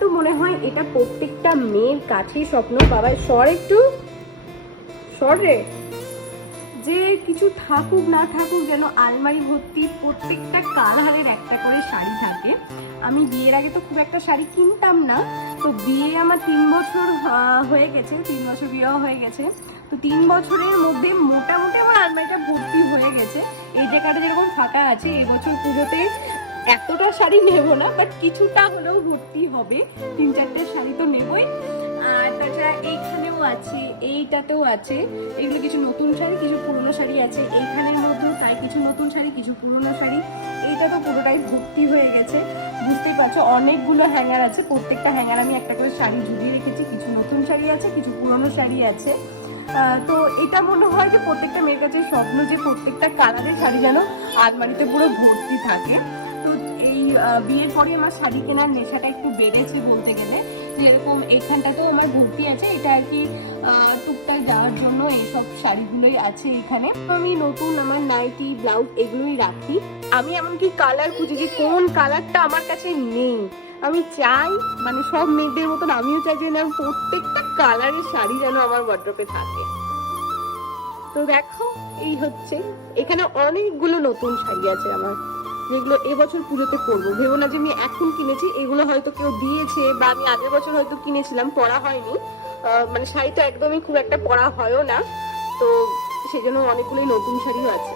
তো মনে হয় এটা প্রত্যেকটা মেয়ের কাছেই স্বপ্ন। বাবা সর একটু, সর রে। যে কিছু থাকুক না থাকুক যেন আলমারি ভর্তি প্রত্যেকটা কালারের একটা করে শাড়ি থাকে। আমি বিয়ের আগে তো খুব একটা শাড়ি কিনতাম না, তো বিয়ে আমার 3 বছর হয়ে গেছে, 3 বছর বিয়ে হয়ে গেছে। তো 3 বছরের মধ্যে মোটামুটি আমার আলমারিটা ভর্তি হয়ে গেছে। এই জায়গাটা যেরকম ফাঁকা আছে, এবছর পুজোতে এতটা শাড়ি নেব না, বাট কিছুটা হলেও ভর্তি হবে। 3-4টে শাড়ি তো নেবই। আর তাছাড়া এইখানেও আছে, এইটাতেও আছে, এগুলো কিছু নতুন শাড়ি, কিছু পুরনো শাড়ি আছে। এইখানের মধ্যেও তাই কিছু নতুন শাড়ি, কিছু পুরনো শাড়ি। এইটা তো পুরোটাই ভর্তি হয়ে গেছে, বুঝতেই পারছো। অনেকগুলো হ্যাঙ্গার আছে, প্রত্যেকটা হ্যাঙ্গার আমি একটা করে শাড়ি ঝুলিয়ে রেখেছি। কিছু নতুন শাড়ি আছে, কিছু পুরনো শাড়ি আছে। তো এটা মনে হয় যে প্রত্যেকটা মেয়ের কাছে স্বপ্ন যে প্রত্যেকটা কালারের শাড়ি যেন আলমারিতে পুরো ভর্তি থাকে। তো এই বিয়ের পরে আমার শাড়ি কেনার নেশাটা একটু বেড়েছে বলতে গেলে। যেরকম এখানটাতেও আমার ভর্তি আছে, এটা আর কি টুকটাক যাওয়ার জন্য এইসব শাড়িগুলোই আছে এখানে। আমি নতুন আমার নাইটি ব্লাউজ এগুলোই রাখি। আমি এমনকি কালার খুঁজি যে কোন কালারটা আমার কাছে নেই। আমি চাই মানে সব মেয়েদের মতন আমিও চাই যে না প্রত্যেকটা কালারের শাড়ি যেন আমার ওয়ার্ড্রপে থাকে। তো দেখো এই হচ্ছে, এখানে অনেকগুলো নতুন শাড়ি আছে আমার, যেগুলো এবছর পুজোতে পরবো। ভেবো না যে আমি এখন কিনেছি, এগুলো হয়তো কেউ দিয়েছে বা আমি আগের বছর হয়তো কিনেছিলাম, পরা হয়নি। মানে শাড়িটা একদমই খুব একটা পরা হয়ও না, তো সেজন্য অনেকগুলোই নতুন শাড়িও আছে।